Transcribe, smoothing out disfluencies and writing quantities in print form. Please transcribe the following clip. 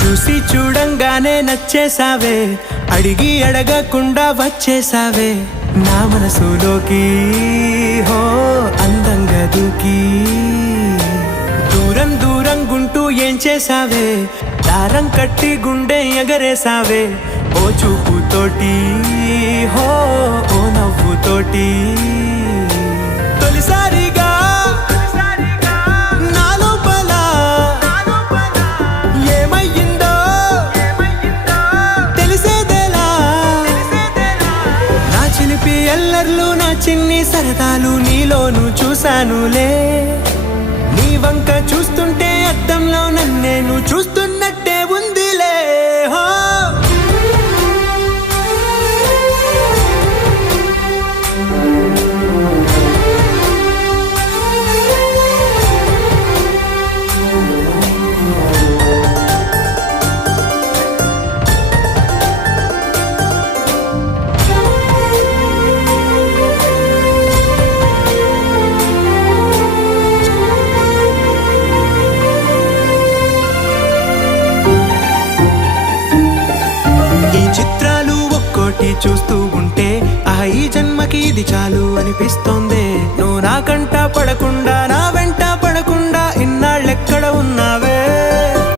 చూసి చూడంగానే నచ్చేసావే, అడిగి అడగకుండా వచ్చేసావే నా మనసులోకి. హో అందంగా దూకి దూరం దూరం గుంటూ ఏం చేసావే, దారం కట్టి గుండె ఎగరేసావే ఓ చూపుతోటి. హో ఓ నవ్వుతోటి తొలిసారిగా నా లోపల ఏమయ్యిందో తెలిసేదేలా. నా చిలిపి ఎల్లర్లు నా చిన్ని సరదాలు నీలోను చూశానులే. నీ వంక చూస్తుంటే అద్దంలో నన్నేను చూస్తున్నట్టే ఉందిలే. హో చిత్రాలు ఒక్కోటి చూస్తూ ఉంటే ఈ జన్మకి ఇది చాలు అనిపిస్తోంది. నువ్వు నా కంట పడకుండా నా వెంట పడకుండా ఇన్నాళ్ళెక్కడ ఉన్నావే.